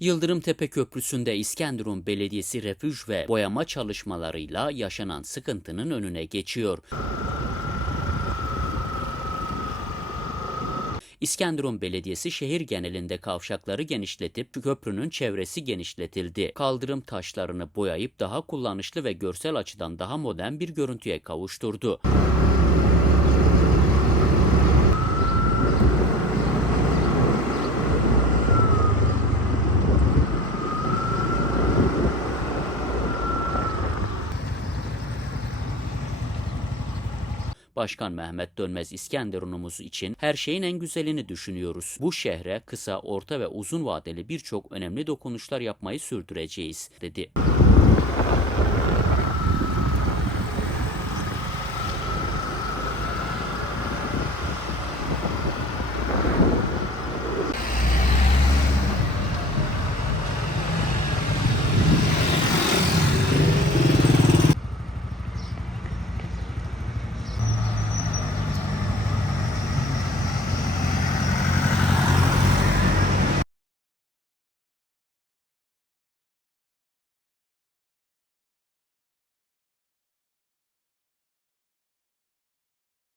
Yıldırım Tepe Köprüsü'nde İskenderun Belediyesi refüj ve boyama çalışmalarıyla yaşanan sıkıntının önüne geçiyor. İskenderun Belediyesi şehir genelinde kavşakları genişletip köprünün çevresi genişletildi. Kaldırım taşlarını boyayıp daha kullanışlı ve görsel açıdan daha modern bir görüntüye kavuşturdu. Başkan Mehmet Dönmez İskenderun'umuz için her şeyin en güzelini düşünüyoruz. Bu şehre kısa, orta ve uzun vadeli birçok önemli dokunuşlar yapmayı sürdüreceğiz, dedi.